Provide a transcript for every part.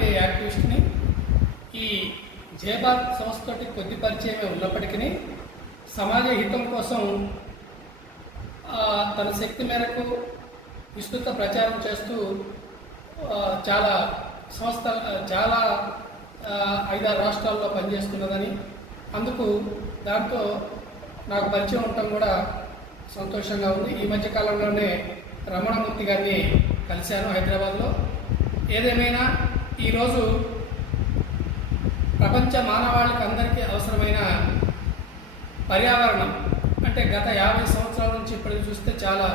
Party యాక్టివిస్ట్ని. ఈ జయభారత్ సంస్థతోటి కొద్ది పరిచయమే ఉన్నప్పటికీ సమాజ హితం కోసం తన శక్తి మేరకు విస్తృత ప్రచారం చేస్తూ చాలా చాలా 5-6 రాష్ట్రాల్లో పనిచేస్తున్నదని, అందుకు దాంతో నాకు పరిచయం ఉండటం కూడా సంతోషంగా ఉంది. ఈ మధ్యకాలంలోనే రమణమూర్తి గారిని కలిశాను హైదరాబాద్లో. ఏదేమైనా ఈరోజు ప్రపంచ మానవాళికి అందరికీ అవసరమైన పర్యావరణం అంటే గత 50 సంవత్సరాల నుంచి ఇప్పటికి చూస్తే చాలా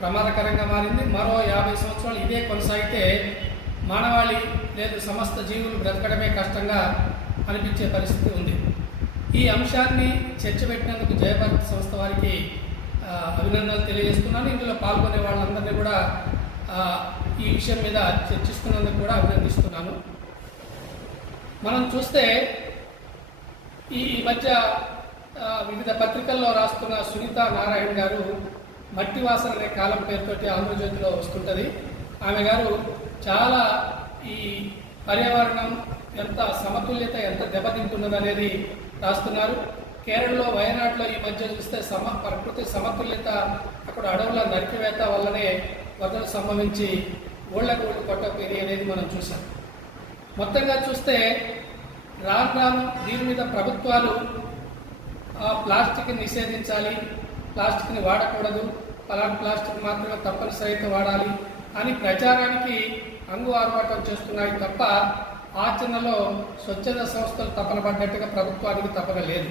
ప్రమాదకరంగా మారింది. మరో 50 సంవత్సరాలు ఇదే కొనసాగితే మానవాళి లేదు సమస్త జీవులు బ్రతకడమే కష్టంగా అనిపించే పరిస్థితి ఉంది. ఈ అంశాన్ని చర్చ పెట్టినందుకు జయభారత్ సంస్థ వారికి అభినందనలు తెలియజేస్తున్నాను. ఇందులో పాల్గొనే వాళ్ళందరినీ కూడా ఈ విషయం మీద చర్చిస్తున్నందుకు కూడా అభినందిస్తున్నాను. మనం చూస్తే ఈ మధ్య వివిధ పత్రికల్లో రాస్తున్న సునీత నారాయణ గారు మట్టి వాసన అనే కాలం పేరుతోటి ఆంధ్రజ్యోతిలో వస్తుంటుంది. ఆమె గారు చాలా ఈ పర్యావరణం ఎంత సమతుల్యత ఎంత దెబ్బతింటున్నదనేది రాస్తున్నారు. కేరళలో వయనాడులో ఈ మధ్య చూస్తే ప్రకృతి సమతుల్యత అక్కడ అడవుల నరికివేత వల్లనే వరదలు సంభవించి ఓళ్లకు ఓళ్ళు కొట్టకపోయినాయి అనేది మనం చూసాం. మొత్తంగా చూస్తే రాను దీని మీద ప్రభుత్వాలు ప్లాస్టిక్ని నిషేధించాలి, ప్లాస్టిక్ని వాడకూడదు, అలాంటి ప్లాస్టిక్ మాత్రమే తప్పనిసరిగా వాడాలి అని ప్రచారానికి అంగు ఆర్భాటం చేస్తున్నాయి తప్ప ఆచరణలో స్వచ్ఛంద సంస్థలు తపన పడ్డట్టుగా ప్రభుత్వానికి తపన లేదు,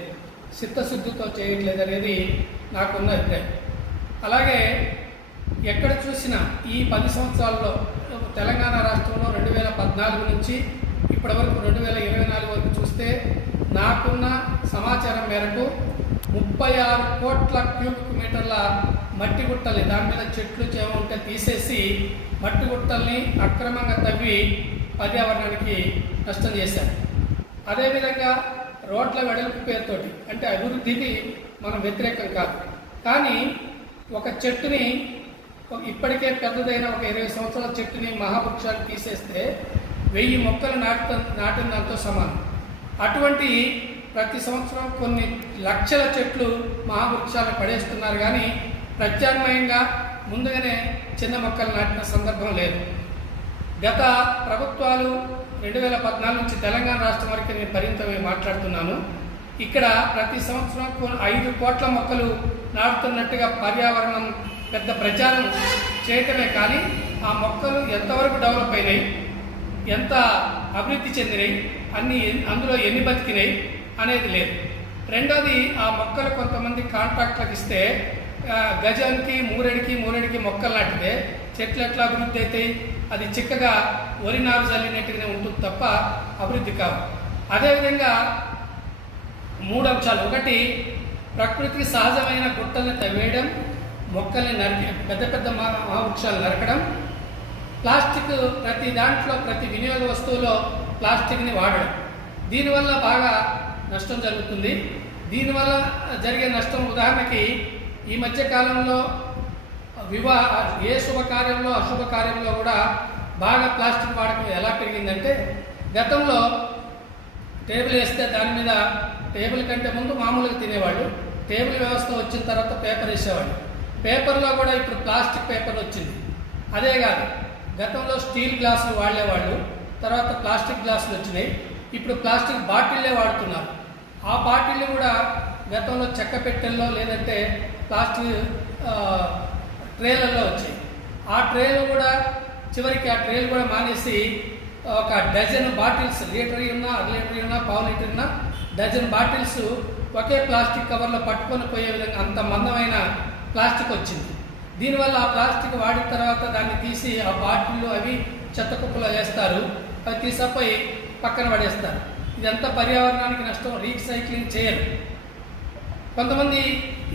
చిత్తశుద్ధితో చేయట్లేదనేది నాకున్న అభిప్రాయం. అలాగే ఎక్కడ చూసినా ఈ 10 సంవత్సరాల్లో తెలంగాణ రాష్ట్రంలో 2014 నుంచి ఇప్పటి వరకు 2024 వరకు చూస్తే నాకున్న సమాచారం మేరకు 36 కోట్ల క్యూబిక్ మీటర్ల మట్టి గుట్టల్ని దాని మీద చెట్లు చేమ ఉంటే తీసేసి మట్టి గుట్టల్ని అక్రమంగా తవ్వి పర్యావరణానికి నష్టం చేశారు. అదేవిధంగా రోడ్ల వెడల్పు పేరుతోటి అంటే అభివృద్ధికి మనం వ్యతిరేకం కాదు, కానీ ఒక చెట్టుని ఇప్పటికే పెద్దదైన ఒక 20 సంవత్సరాల చెట్టుని మహావృక్షాన్ని తీసేస్తే 1000 మొక్కలు నాటిన దాంతో సమానం. అటువంటి ప్రతి సంవత్సరం కొన్ని లక్షల చెట్లు మహావృక్షాలను పడేస్తున్నారు, కానీ ప్రత్యామ్నాయంగా ముందుగానే చిన్న మొక్కలు నాటిన సందర్భం లేదు. గత ప్రభుత్వాలు 2014 నుంచి తెలంగాణ రాష్ట్రం వరకు నేను పరిమితమై మాట్లాడుతున్నాను. ఇక్కడ ప్రతి సంవత్సరం 5 కోట్ల మొక్కలు నాటుతున్నట్టుగా పర్యావరణం పెద్ద ప్రచారం చేయటమే, కానీ ఆ మొక్కలు ఎంతవరకు డెవలప్ అయినాయి, ఎంత అభివృద్ధి చెందినాయి, అందులో ఎన్ని బతికినాయి అనేది లేదు. రెండోది ఆ మొక్కలు కొంతమంది కాంట్రాక్ట్లకు ఇస్తే గజానికి మూరెడికి మొక్కలు నాటితే చెట్లు ఎట్లా అభివృద్ధి అవుతాయి? అది చిక్కగా వరి నారు చల్లినట్టుగానే ఉంటుంది తప్ప అభివృద్ధి కావు. అదేవిధంగా 3 అంశాలు: ఒకటి, ప్రకృతికి సహజమైన గుట్టల్ని తవ్వేయడం, మొక్కల్ని పెద్ద మహావృక్షాలు నరకడం, ప్లాస్టిక్ ప్రతి దాంట్లో ప్రతి వినియోగ వస్తువులో ప్లాస్టిక్ని వాడడం. దీనివల్ల బాగా నష్టం జరుగుతుంది. దీనివల్ల జరిగే నష్టం ఉదాహరణకి ఈ మధ్య కాలంలో ఏ శుభకార్యంలో అశుభకార్యంలో కూడా బాగా ప్లాస్టిక్ వాడకం ఎలా పెరిగిందంటే, గతంలో టేబుల్ వేస్తే దాని మీద టేబుల్ కంటే ముందు మామూలుగా తినేవాళ్ళు, టేబుల్ వ్యవస్థ వచ్చిన తర్వాత పేపర్ వేసేవాళ్ళు. పేపర్లో కూడా ఇప్పుడు ప్లాస్టిక్ పేపర్ వచ్చింది. అదే కాదు, గతంలో స్టీల్ గ్లాసులు వాడేవాళ్ళు, తర్వాత ప్లాస్టిక్ గ్లాసులు వచ్చినాయి, ఇప్పుడు ప్లాస్టిక్ బాటిల్లే వాడుతున్నారు. ఆ బాటిళ్ళు కూడా గతంలో చెక్క పెట్టెల్లో లేదంటే ప్లాస్టిక్ ట్రేలలో వచ్చాయి. ఆ ట్రేలు కూడా చివరికి ఆ ట్రేలు కూడా మానేసి ఒక డజన్ బాటిల్స్, లీటర్ ఉన్నా, అర లీటర్ ఉన్నా, పావు లీటర్ ఉన్నా, డజన్ బాటిల్స్ ఒకే ప్లాస్టిక్ కవర్లో పట్టుకొని పోయే విధంగా అంత మందమైన ప్లాస్టిక్ వచ్చింది. దీనివల్ల ఆ ప్లాస్టిక్ వాడిన తర్వాత దాన్ని తీసి ఆ బాటిళ్ళు అవి చెత్త కుప్పలో వేస్తారు, అవి తీసపోయి పక్కన పడేస్తారు. ఇదంతా పర్యావరణానికి నష్టం, రీసైక్లింగ్ చేయరు. కొంతమంది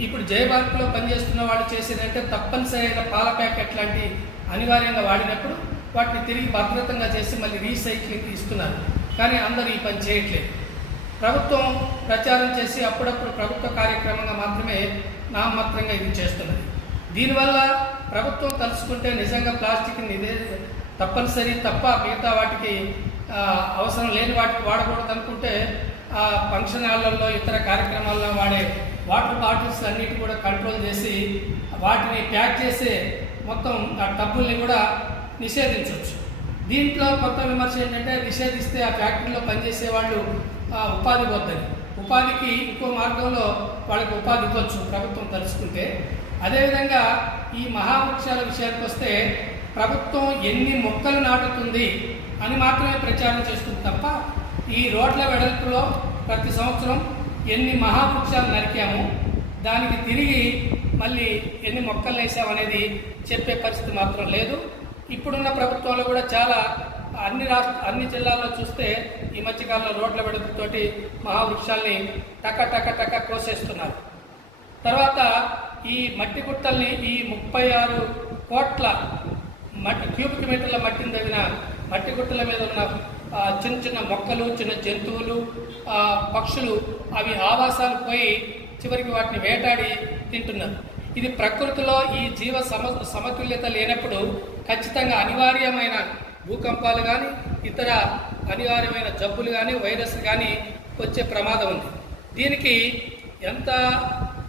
ఇప్పుడు జయభారత్లో పనిచేస్తున్న వాళ్ళు చేసేదంటే తప్పనిసరిగా పాల ప్యాకెట్ లాంటి అనివార్యంగా వాడినప్పుడు వాటిని తిరిగి భద్రతంగా చేసి మళ్ళీ రీసైక్లింగ్ ఇస్తున్నారు, కానీ అందరూ ఈ పని చేయట్లేదు. ప్రభుత్వం ప్రచారం చేసి అప్పుడప్పుడు ప్రభుత్వ కార్యక్రమంగా మాత్రమే నామమాత్రంగా ఇది చేస్తున్నది. దీనివల్ల ప్రభుత్వం తలుచుకుంటే నిజంగా ప్లాస్టిక్ని తప్పనిసరి తప్ప మిగతా వాటికి అవసరం లేని వాటికి వాడకూడదు అనుకుంటే ఫంక్షన్ హాళ్ళల్లో ఇతర కార్యక్రమాల్లో వాడే వాటర్ బాటిల్స్ అన్నిటి కూడా కంట్రోల్ చేసి వాటిని ప్యాక్ చేసే మొత్తం ఆ టబ్బుల్ని కూడా నిషేధించవచ్చు. దీంట్లో కొత్త విమర్శ ఏంటంటే నిషేధిస్తే ఆ ఫ్యాక్టరీలో పనిచేసే వాళ్ళు ఉపాధి వద్దని, ఉపాధికి ఇంకో మార్గంలో వాళ్ళకి ఉపాధి ఇవ్వచ్చు ప్రభుత్వం తలుచుకుంటే. అదేవిధంగా ఈ మహావృక్షాల విషయానికి వస్తే ప్రభుత్వం ఎన్ని మొక్కలు నాటుతుంది అని మాత్రమే ప్రచారం చేస్తుంది తప్ప ఈ రోడ్ల వెడల్పులో ప్రతి సంవత్సరం ఎన్ని మహావృక్షాలు నరికాము, దానికి తిరిగి మళ్ళీ ఎన్ని మొక్కలు వేసామనేది చెప్పే పరిస్థితి మాత్రం లేదు. ఇప్పుడున్న ప్రభుత్వంలో కూడా చాలా అన్ని జిల్లాల్లో చూస్తే ఈ మధ్యకాలంలో రోడ్ల వెడల్పుతోటి మహావృక్షాల్ని టక కోసేస్తున్నారు. తర్వాత ఈ మట్టి గుట్టల్ని ఈ 36 కోట్ల క్యూబిక్ మీటర్ల మట్టిని తగిన మట్టి గుట్టల మీద ఉన్న చిన్న చిన్న మొక్కలు, చిన్న జంతువులు, పక్షులు అవి ఆవాసాలు పోయి చివరికి వాటిని వేటాడి తింటున్నారు. ఇది ప్రకృతిలో ఈ జీవ సమతుల్యత లేనప్పుడు ఖచ్చితంగా అనివార్యమైన భూకంపాలు కానీ ఇతర అనివార్యమైన జబ్బులు కానీ వైరస్లు కానీ వచ్చే ప్రమాదం ఉంది.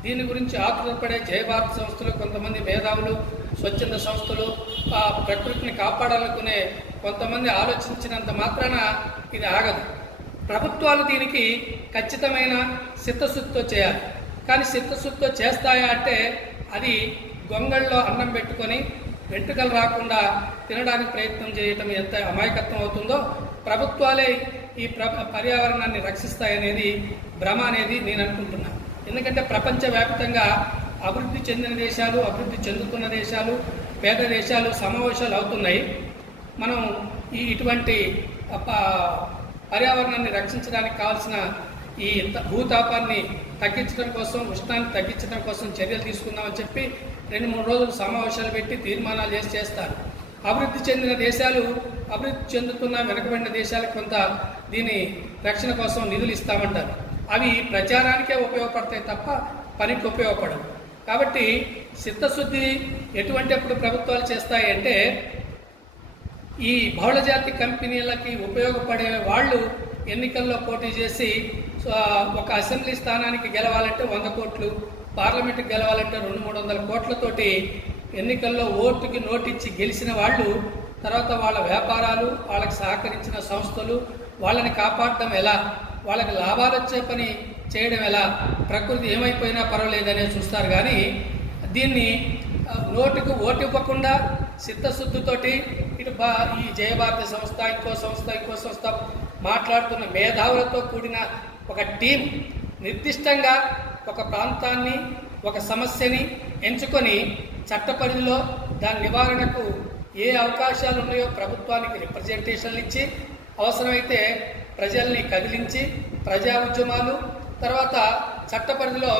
దీని గురించి ఆతురపడే జయభారత సంస్థలు, కొంతమంది మేధావులు, స్వచ్ఛంద సంస్థలు, ప్రకృతిని కాపాడాలనుకునే కొంతమంది ఆలోచించినంత మాత్రాన ఇది ఆగదు. ప్రభుత్వాలు దీనికి ఖచ్చితమైన చిత్తశుద్ధితో చేయాలి. కానీ చిత్తశుద్ధితో చేస్తాయా అంటే అది గొంగళ్ళలో అన్నం పెట్టుకొని వెంట్రుకలు రాకుండా తినడానికి ప్రయత్నం చేయటం ఎంత అమాయకత్వం అవుతుందో, ప్రభుత్వాలే ఈ పర్యావరణాన్ని రక్షిస్తాయనేది భ్రమ అనేది నేను అనుకుంటున్నాను. ఎందుకంటే ప్రపంచవ్యాప్తంగా అభివృద్ధి చెందిన దేశాలు, అభివృద్ధి చెందుతున్న దేశాలు, పేద దేశాలు సమావేశాలు అవుతున్నాయి. మనం ఇటువంటి పర్యావరణాన్ని రక్షించడానికి కావాల్సిన ఈ భూతాపాన్ని తగ్గించడం కోసం, ఉష్ణాన్ని తగ్గించడం కోసం చర్యలు తీసుకుందామని చెప్పి 2-3 రోజులు సమావేశాలు పెట్టి తీర్మానాలు చేస్తారు. అభివృద్ధి చెందిన దేశాలు, అభివృద్ధి చెందుతున్న వెనుకబడిన దేశాలకు కొంత దీని రక్షణ కోసం నిధులు ఇస్తామంటారు. అవి ప్రచారానికే ఉపయోగపడతాయి తప్ప పనికి ఉపయోగపడవు. కాబట్టి చిత్తశుద్ధి ఎటువంటిప్పుడు ప్రభుత్వాలు చేస్తాయి అంటే ఈ బహుళజాతి కంపెనీలకి ఉపయోగపడే వాళ్ళు ఎన్నికల్లో పోటీ చేసి ఒక అసెంబ్లీ స్థానానికి గెలవాలంటే 100 కోట్లు, పార్లమెంట్కి గెలవాలంటే 200-300 కోట్లతోటి ఎన్నికల్లో ఓటుకి నోటిచ్చి గెలిచిన వాళ్ళు తర్వాత వాళ్ళ వ్యాపారాలు, వాళ్ళకి సహకరించిన సంస్థలు వాళ్ళని కాపాడటం ఎలా, వాళ్ళకి లాభాలు వచ్చే పని చేయడం ఎలా, ప్రకృతి ఏమైపోయినా పర్వాలేదనే చూస్తారు. కానీ దీన్ని నోటుకు ఓటు ఇవ్వకుండా చిత్తశుద్ధితోటి ఈ జయభారత సంస్థ, ఇంకో సంస్థ మాట్లాడుతున్న మేధావులతో కూడిన ఒక టీం నిర్దిష్టంగా ఒక ప్రాంతాన్ని, ఒక సమస్యని ఎంచుకొని చట్ట పరిధిలో దాని నివారణకు ఏ అవకాశాలు ఉన్నాయో ప్రభుత్వానికి రిప్రజెంటేషన్లు ఇచ్చి, అవసరమైతే ప్రజల్ని కదిలించి ప్రజా ఉద్యమాలు, తర్వాత చట్ట పరిధిలో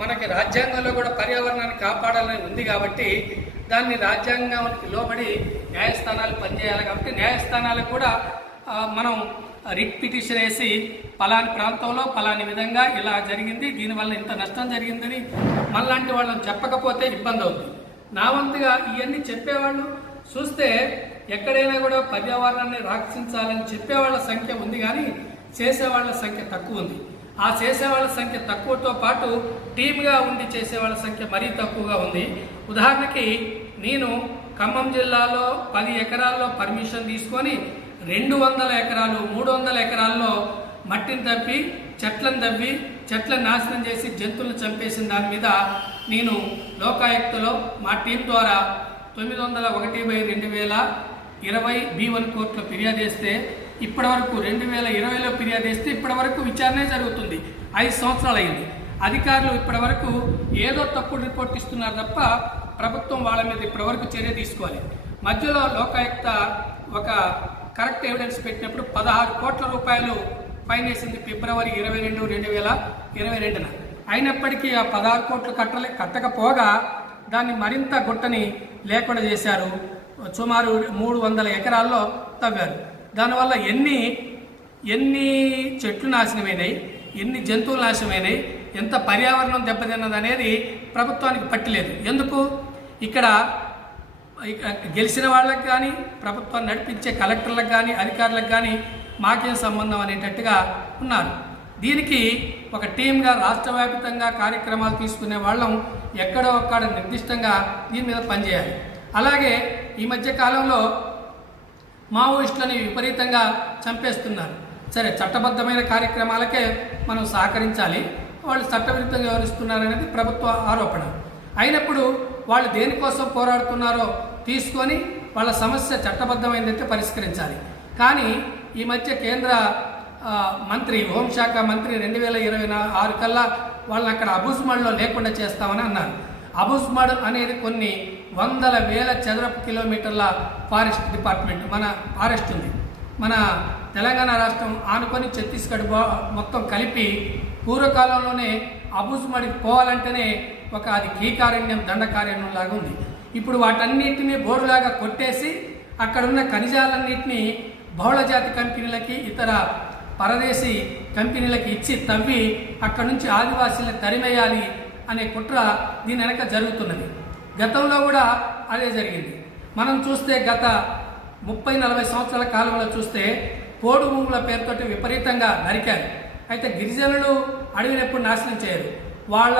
మనకి రాజ్యాంగంలో కూడా పర్యావరణాన్ని కాపాడాలని ఉంది కాబట్టి దాన్ని రాజ్యాంగానికి లోబడి న్యాయస్థానాలు పనిచేయాలి. కాబట్టి న్యాయస్థానాలకు కూడా మనం రిట్ పిటిషన్ వేసి పలాని ప్రాంతంలో పలాని విధంగా ఇలా జరిగింది, దీనివల్ల ఇంత నష్టం జరిగిందని మనలాంటి వాళ్ళని చెప్పకపోతే ఇబ్బంది అవుతుంది. నా వంతుగా ఇవన్నీ చెప్పేవాళ్ళు చూస్తే ఎక్కడైనా కూడా పర్యావరణాన్ని రక్షించాలని చెప్పేవాళ్ళ సంఖ్య ఉంది, కానీ చేసేవాళ్ళ సంఖ్య తక్కువ ఉంది. ఆ చేసేవాళ్ళ సంఖ్య తక్కువతో పాటు టీమ్గా ఉండి చేసేవాళ్ళ సంఖ్య మరీ తక్కువగా ఉంది. ఉదాహరణకి నేను ఖమ్మం జిల్లాలో 10 ఎకరాల్లో పర్మిషన్ తీసుకొని 200 ఎకరాలు 300 ఎకరాల్లో మట్టిని తవ్వి చెట్లను నాశనం చేసి జంతువులను చంపేసిన దాని మీద నేను లోకాయుక్తలో మా టీం ద్వారా 901/2020 B1 కోర్టులో ఫిర్యాదు చేస్తే ఇప్పటివరకు 2020లో ఫిర్యాదు చేస్తే ఇప్పటివరకు విచారణ జరుగుతుంది. 5 సంవత్సరాలు అయింది. అధికారులు ఇప్పటివరకు ఏదో తప్పుడు రిపోర్ట్ ఇస్తున్నారు తప్ప ప్రభుత్వం వాళ్ళ మీద ఇప్పటివరకు చర్య తీసుకోవాలి. మధ్యలో లోకాయుక్త ఒక కరెక్ట్ ఎవిడెన్స్ పెట్టినప్పుడు 16 కోట్ల రూపాయలు ఫైన్ వేసింది ఫిబ్రవరి 22, 2022. అయినప్పటికీ ఆ 16 కోట్లు కట్టకపోగా దాన్ని మరింత గుట్టని లేకుండా చేశారు. సుమారు 300 ఎకరాల్లో తవ్వారు. దానివల్ల ఎన్ని చెట్లు నాశనమైనాయి, ఎన్ని జంతువులు నాశనమైనాయి, ఎంత పర్యావరణం దెబ్బతిన్నది అనేది ప్రభుత్వానికి పట్టలేదు. ఎందుకు? ఇక్కడ గెలిచిన వాళ్ళకి కానీ ప్రభుత్వాన్ని నడిపించే కలెక్టర్లకు కానీ అధికారులకు కానీ మాకేం సంబంధం అనేటట్టుగా ఉన్నారు. దీనికి ఒక టీమ్గా రాష్ట్ర వ్యాప్తంగా కార్యక్రమాలు తీసుకునే వాళ్ళం ఎక్కడో ఒక్కడ నిర్దిష్టంగా దీని మీద పనిచేయాలి. అలాగే ఈ మధ్య కాలంలో మావోయిస్టులని విపరీతంగా చంపేస్తున్నారు. సరే, చట్టబద్ధమైన కార్యక్రమాలకే మనం సహకరించాలి, వాళ్ళు చట్టవిరుద్ధంగా వ్యవహరిస్తున్నారనేది ప్రభుత్వ ఆరోపణ. అయినప్పుడు వాళ్ళు దేనికోసం పోరాడుతున్నారో తీసుకొని వాళ్ళ సమస్య చట్టబద్ధమైందంటే పరిష్కరించాలి. కానీ ఈ మధ్య కేంద్ర మంత్రి హోంశాఖ మంత్రి 2026 కల్లా వాళ్ళని అక్కడ అబుజ్మడ్లో లేకుండా చేస్తామని అన్నారు. అబుజ్మడ్ అనేది కొన్ని వందల వేల చదరపు కిలోమీటర్ల ఫారెస్ట్ డిపార్ట్మెంట్ మన ఫారెస్ట్ ఉంది. మన తెలంగాణ రాష్ట్రం ఆనుకొని ఛత్తీస్గఢ్ మొత్తం కలిపి పూర్వకాలంలోనే అబుజ్మడ్కి పోవాలంటేనే అది కీకారణ్యం దండకారణ్యం లాగా ఉంది. ఇప్పుడు వాటన్నిటినీ బోర్డులాగా కొట్టేసి అక్కడున్న ఖనిజాలన్నింటినీ బహుళజాతి కంపెనీలకి ఇతర పరదేశీ కంపెనీలకి ఇచ్చి తవ్వి అక్కడి నుంచి ఆదివాసీలను తరిమేయాలి అనే కుట్ర దీని వెనక జరుగుతున్నది. గతంలో కూడా అదే జరిగింది. మనం చూస్తే గత 30-40 సంవత్సరాల కాలంలో చూస్తే పోడు భూముల పేరుతోటి విపరీతంగా నరికారు. అయితే గిరిజనులు అడవిని ఎప్పుడు నాశనం చేయరు. వాళ్ళ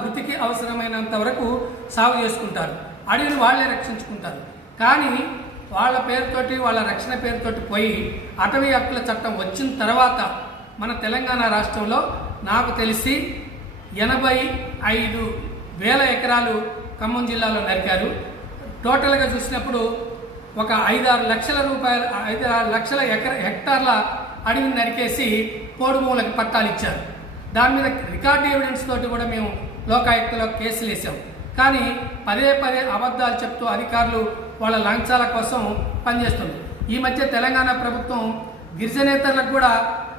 వృత్తికి అవసరమైనంత వరకు సాగు చేసుకుంటారు, అడవిని వాళ్ళే రక్షించుకుంటారు. కానీ వాళ్ళ పేరుతోటి వాళ్ళ రక్షణ పేరుతోటి పోయి అటవీ హక్కుల చట్టం వచ్చిన తర్వాత మన తెలంగాణ రాష్ట్రంలో నాకు తెలిసి 85,000 ఎకరాలు ఖమ్మం జిల్లాలో నరికారు. టోటల్గా చూసినప్పుడు ఒక 5-6 లక్షల హెక్టార్ల అడవిని నరికేసి పోడు భూములకు పట్టాలు ఇచ్చారు. దాని మీద రికార్డు ఎవిడెన్స్ తోటి కూడా మేము లోకాయుక్తలో కేసులు వేసాం. కానీ పదే అబద్ధాలు చెప్తూ అధికారులు వాళ్ళ లంచాల కోసం పనిచేస్తుంది. ఈ మధ్య తెలంగాణ ప్రభుత్వం గిరిజనేతరులకు కూడా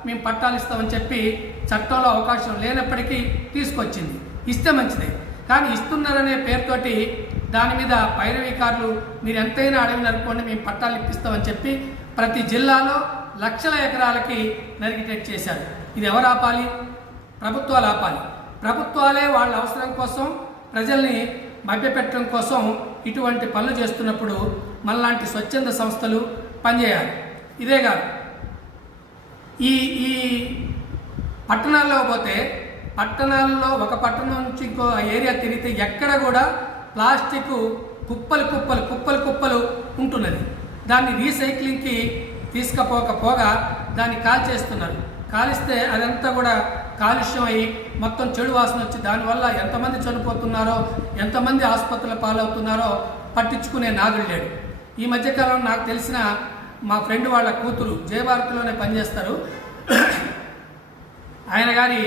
మేము పట్టాలు ఇస్తామని చెప్పి చట్టంలో అవకాశం లేనప్పటికీ తీసుకొచ్చింది. ఇస్తే మంచిదే, కానీ ఇస్తున్నారనే పేరుతోటి దాని మీద పైరవీకారులు మీరు ఎంతైనా అడవి నరుక్కోండి మేము పట్టాలు ఇప్పిస్తామని చెప్పి ప్రతి జిల్లాలో లక్షల ఎకరాలకి నరికిటెట్ చేశారు. ఇది ఎవరు ఆపాలి? ప్రభుత్వాలు ఆపాలి. ప్రభుత్వాలే వాళ్ళ అవసరం కోసం ప్రజల్ని మభ్యపెట్టడం కోసం ఇటువంటి పనులు చేస్తున్నప్పుడు మనలాంటి స్వచ్ఛంద సంస్థలు పనిచేయాలి. ఇదే కాదు, ఈ పట్టణాల్లో పోతే పట్టణాల్లో ఒక పట్టణం నుంచి ఇంకో ఏరియా తిరిగితే ఎక్కడ కూడా ప్లాస్టిక్ కుప్పలు ఉంటున్నది. దాన్ని రీసైక్లింగ్కి తీసుకుపోకపోగా దాన్ని కాల్చేస్తున్నారు. కాలిస్తే అదంతా కూడా కాలుష్యం అయ్యి మొత్తం చెడు వాసన వచ్చి దానివల్ల ఎంతమంది చనిపోతున్నారో, ఎంతమంది ఆసుపత్రుల పాలవుతున్నారో పట్టించుకునే నాదుడు లేడు. ఈ మధ్యకాలంలో నాకు తెలిసిన మా ఫ్రెండ్ వాళ్ళ కూతురు జయభారత్లోనే పనిచేస్తారు. ఆయన గారి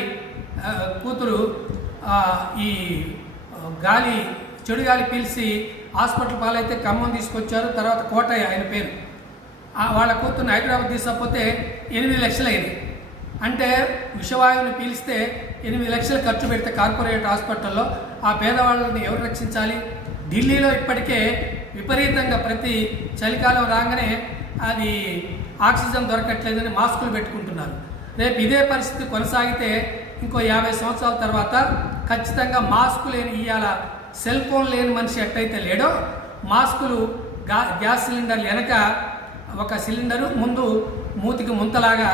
కూతురు ఈ చెడు గాలి పీల్చి హాస్పిటల్ పాలైతే ఖమ్మం తీసుకొచ్చారు. తర్వాత కోటయ్య ఆయన పేరు. వాళ్ళ కూతురుని హైదరాబాద్ తీసుకపోతే 8 లక్షలు అయింది. అంటే విషవాయువుని పీలిస్తే 8 లక్షలు ఖర్చు పెడితే కార్పొరేట్ హాస్పిటల్లో ఆ పేదవాళ్ళని ఎవరు రక్షించాలి? ఢిల్లీలో ఇప్పటికే విపరీతంగా ప్రతి చలికాలం రాగానే అది ఆక్సిజన్ దొరకట్లేదని మాస్కులు పెట్టుకుంటున్నారు. రేపు ఇదే పరిస్థితి కొనసాగితే ఇంకో 50 సంవత్సరాల తర్వాత ఖచ్చితంగా మాస్కు లేని ఇవాళ సెల్ ఫోన్ లేని మనిషి ఎట్టయితే లేడో మాస్కులు గ్యాస్ సిలిండర్లు వెనక ఒక సిలిండరు ముందు మూతికి ముంతలాగా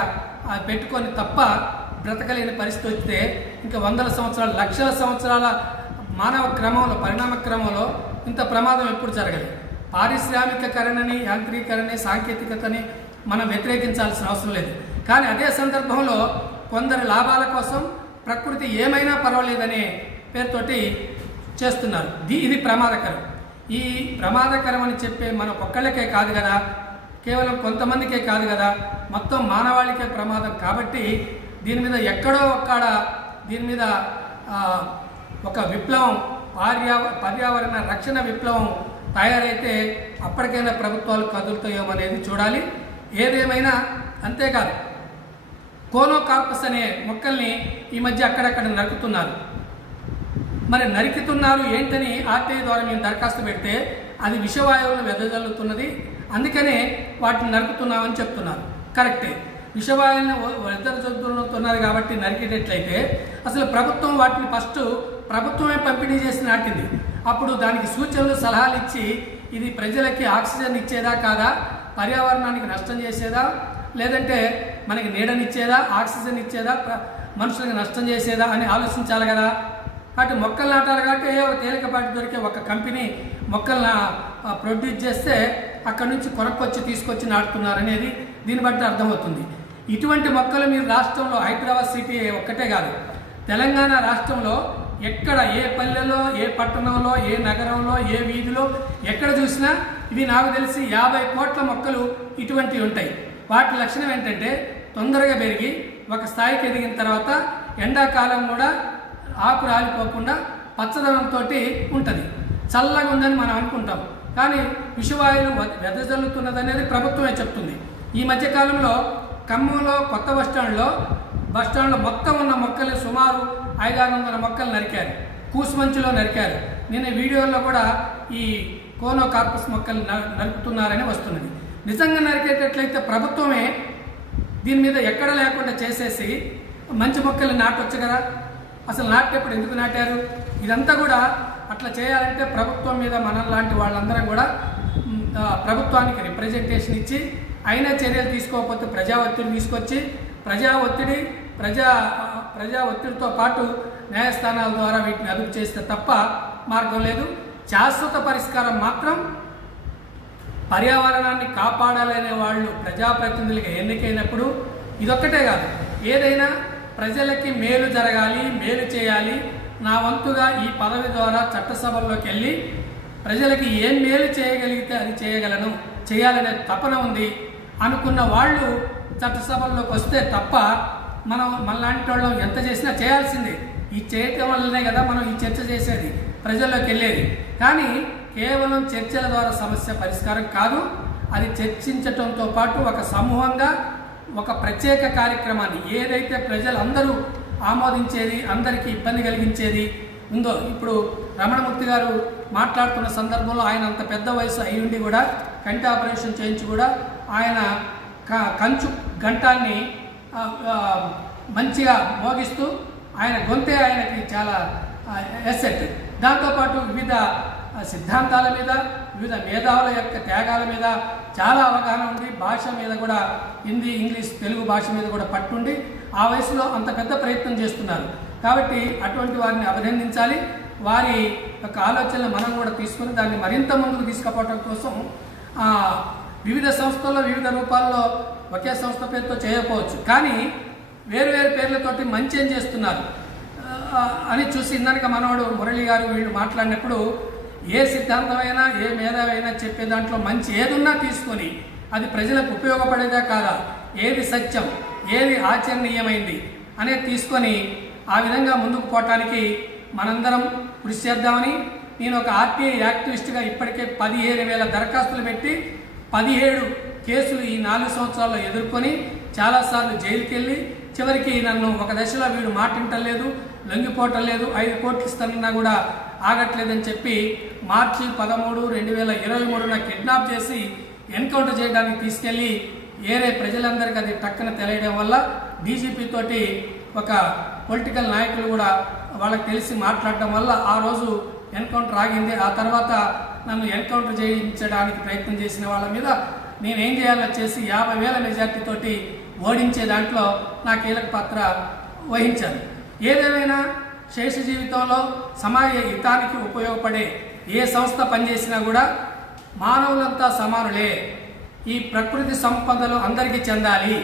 పెట్టుకొని తప్ప బ్రతకలేని పరిస్థితి వస్తే ఇంకా 100 సంవత్సరాలు, లక్షల సంవత్సరాల మానవ క్రమంలో పరిణామ క్రమంలో ఇంత ప్రమాదం ఎప్పుడు జరగలేదు. పారిశ్రామికీకరణని, యాంత్రీకరణని, సాంకేతికతని మనం వ్యతిరేకించాల్సిన అవసరం లేదు. కానీ అదే సందర్భంలో కొందరి లాభాల కోసం ప్రకృతి ఏమైనా పర్వాలేదనే పేరుతోటి చేస్తున్నారు. ఇది ప్రమాదకరం. ఈ ప్రమాదకరం అని చెప్పే మన ఒక్కళ్ళకే కాదు కదా, కేవలం కొంతమందికే కాదు కదా, మొత్తం మానవాళికే ప్రమాదం. కాబట్టి దీని మీద ఎక్కడో ఒక్కడ దీని మీద ఒక విప్లవం, పర్యావరణ రక్షణ విప్లవం తయారైతే అప్పటికైనా ప్రభుత్వాలు కదులుతాయేమో అనేది చూడాలి. ఏదేమైనా అంతేకాదు, కోనోకార్పస్ అనే మొక్కల్ని ఈ మధ్య అక్కడక్కడ నరుకుతున్నారు. మరి నరుకుతున్నారు ఏంటని ఆర్టీఐ ద్వారా మేము దరఖాస్తు పెడితే అది విషవాయువులను వెదజల్లుతున్నది, అందుకనే వాటిని నరుకుతున్నామని చెప్తున్నారు. కరెక్టే, విషవాయువులను వెదజల్లుతున్నారు కాబట్టి నరికేటట్లయితే అసలు ప్రభుత్వం వాటిని ఫస్ట్ ప్రభుత్వమే పంపిణీ చేసి నాటింది. అప్పుడు దానికి సూచనలు, సలహాలు ఇచ్చి ఇది ప్రజలకి ఆక్సిజన్ ఇచ్చేదా కాదా, పర్యావరణానికి నష్టం చేసేదా, లేదంటే మనకి నీడనిచ్చేదా, ఆక్సిజన్ ఇచ్చేదా, మనుషులకు నష్టం చేసేదా అని ఆలోచించాలి కదా. కాబట్టి మొక్కలు నాటాలి కాబట్టి తేలికపాటి దొరికే ఒక కంపెనీ మొక్కలను ప్రొడ్యూస్ చేస్తే అక్కడ నుంచి కొనుక్కొచ్చి తీసుకొచ్చి నాటుతున్నారనేది దీన్ని బట్టి అర్థమవుతుంది. ఇటువంటి మొక్కలు మీరు రాష్ట్రంలో హైదరాబాద్ సిటీ ఒక్కటే కాదు, తెలంగాణ రాష్ట్రంలో ఎక్కడ ఏ పల్లెలో, ఏ పట్టణంలో, ఏ నగరంలో, ఏ వీధిలో ఎక్కడ చూసినా ఇవి నాకు తెలిసి 50 కోట్ల మొక్కలు ఇటువంటివి ఉంటాయి. వాటి లక్షణం ఏంటంటే తొందరగా పెరిగి ఒక స్థాయికి ఎదిగిన తర్వాత ఎండాకాలం కూడా ఆకు రాలిపోకుండా పచ్చదనంతో ఉంటుంది. చల్లగా ఉందని మనం అనుకుంటాం, కానీ విషవాయువులు వెదజల్లుతున్నది అనేది ప్రభుత్వమే చెప్తుంది. ఈ మధ్యకాలంలో ఖమ్మంలో కొత్త బస్టాండ్లో మొత్తం ఉన్న మొక్కలు సుమారు 500-600 మొక్కలు నరికారు, కూసుమంచులో నరికారు. నేను వీడియోలో కూడా ఈ కోనోకార్పస్ మొక్కలు నరుకుతున్నారని వస్తున్నది. నిజంగా నరికేటట్లయితే ప్రభుత్వమే దీని మీద ఎక్కడ లేకుండా చేసేసి మంచి మొక్కలు నాటొచ్చు కదా. అసలు నాటేప్పుడు ఎందుకు నాటారు? ఇదంతా కూడా అట్లా చేయాలంటే ప్రభుత్వం మీద మనలాంటి వాళ్ళందరం కూడా ప్రభుత్వానికి రిప్రజెంటేషన్ ఇచ్చి అయినా చర్యలు తీసుకోకపోతే ప్రజా ఒత్తిడి తీసుకొచ్చి ప్రజా ఒత్తిడితో పాటు న్యాయస్థానాల ద్వారా వీటిని అదుపు చేస్తే తప్ప మార్గం లేదు. శాశ్వత పరిష్కారం మాత్రం పర్యావరణాన్ని కాపాడాలనే వాళ్ళు ప్రజాప్రతినిధులుగా ఎన్నికైనప్పుడు ఇదొక్కటే కాదు, ఏదైనా ప్రజలకి మేలు జరగాలి, మేలు చేయాలి, నా వంతుగా ఈ పదవి ద్వారా చట్టసభల్లోకి వెళ్ళి ప్రజలకి ఏం మేలు చేయగలిగితే అది చేయాలనే తపన ఉంది అనుకున్న వాళ్ళు చట్టసభల్లోకి వస్తే తప్ప మనలాంటి వాళ్ళు ఎంత చేసినా చేయాల్సిందే. ఈ చేయటం వల్లనే కదా మనం ఈ చర్చ చేసేది, ప్రజల్లోకి వెళ్ళేది. కానీ కేవలం చర్చల ద్వారా సమస్య పరిష్కారం కాదు. అది చర్చించటంతో పాటు ఒక సమూహంగా ఒక ప్రత్యేక కార్యక్రమాన్ని ఏదైతే ప్రజలందరూ ఆమోదించేది, అందరికీ ఇబ్బంది కలిగించేది ఉందో, ఇప్పుడు రమణమూర్తి గారు మాట్లాడుతున్న సందర్భంలో ఆయన అంత పెద్ద వయసు అయ్యుండి కూడా కంటి ఆపరేషన్ చేయించి కూడా ఆయన కంచు గంటాన్ని మంచిగా మోగిస్తూ ఆయన గొంతే ఆయనకి చాలా ఎసెట్. దాంతోపాటు వివిధ సిద్ధాంతాల మీద, వివిధ మేధావుల యొక్క త్యాగాల మీద చాలా అవగాహన ఉంది. భాష మీద కూడా హిందీ, ఇంగ్లీష్, తెలుగు భాష మీద కూడా పట్టుండి ఆ వయసులో అంత పెద్ద ప్రయత్నం చేస్తున్నారు. కాబట్టి అటువంటి వారిని అభినందించాలి. వారి యొక్క ఆలోచనలు మనం కూడా తీసుకొని దాన్ని మరింత ముందుకు తీసుకుపోవడం కోసం వివిధ సంస్థల్లో వివిధ రూపాల్లో ఒకే సంస్థ పేరుతో చేయకపోవచ్చు, కానీ వేరు పేర్లతోటి మంచి ఏం చేస్తున్నారు అని చూసి ఇందాక మనవాడు మురళి గారు వీళ్ళు మాట్లాడినప్పుడు ఏ సిద్ధాంతమైనా ఏ మేధావైనా చెప్పే దాంట్లో మంచి ఏదున్నా తీసుకొని అది ప్రజలకు ఉపయోగపడేదా కాదా, ఏది సత్యం, ఏది ఆచరణీయమైంది అనేది తీసుకొని ఆ విధంగా ముందుకు పోవటానికి మనందరం కృషి చేద్దామని నేను ఒక ఆర్టీఐ యాక్టివిస్ట్గా ఇప్పటికే 17,000 దరఖాస్తులు పెట్టి 17 కేసులు ఈ 4 సంవత్సరాల్లో ఎదుర్కొని చాలాసార్లు జైలుకి వెళ్ళి చివరికి నన్ను ఒక దశలో వీడు మాటింటలేదు, లొంగిపోవటం లేదు, 5 కోట్లు ఇస్తానన్నా కూడా ఆగట్లేదని చెప్పి మార్చి 13, 2023 కిడ్నాప్ చేసి ఎన్కౌంటర్ చేయడానికి తీసుకెళ్ళి ఏరే ప్రజలందరికీ అది టక్కన తెలియడం వల్ల డీజీపీ తోటి ఒక పొలిటికల్ నాయకులు కూడా వాళ్ళకి తెలిసి మాట్లాడటం వల్ల ఆ రోజు ఎన్కౌంటర్ ఆగింది. ఆ తర్వాత నన్ను ఎన్కౌంటర్ చేయించడానికి ప్రయత్నం చేసిన వాళ్ళ మీద నేనేం చేయాలో చేసి 50,000 మెజార్టీతోటి ఓడించే దాంట్లో నా కీలక పాత్ర వహించాను. ఏదేమైనా శేష జీవితంలో సమాజ హితానికి ఉపయోగపడే ఏ సంస్థ పనిచేసినా కూడా మానవులంతా సమానులే, ఈ ప్రకృతి సంపదలు అందరికీ చెందాలి,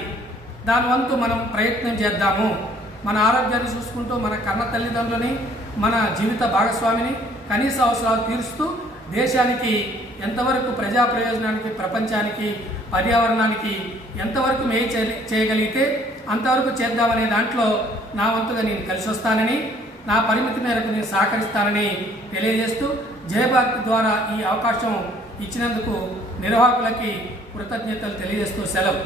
దాని వంతు మనం ప్రయత్నం చేద్దాము. మన ఆరోగ్యాన్ని చూసుకుంటూ మన కన్న తల్లిదండ్రులని, మన జీవిత భాగస్వామిని కనీస అవసరాలు తీరుస్తూ దేశానికి ఎంతవరకు ప్రజా ప్రయోజనానికి, ప్రపంచానికి, పర్యావరణానికి ఎంతవరకు మేలు చేయగలిగితే అంతవరకు చేద్దామనే దాంట్లో నా వంతుగా నేను కలిసి వస్తానని, నా పరిమితి మేరకు నేను సహకరిస్తానని తెలియజేస్తూ జయభారతి ద్వారా ఈ అవకాశం ఇచ్చినందుకు నిర్వాహకులకి కృతజ్ఞతలు తెలియజేస్తూ సెలవు.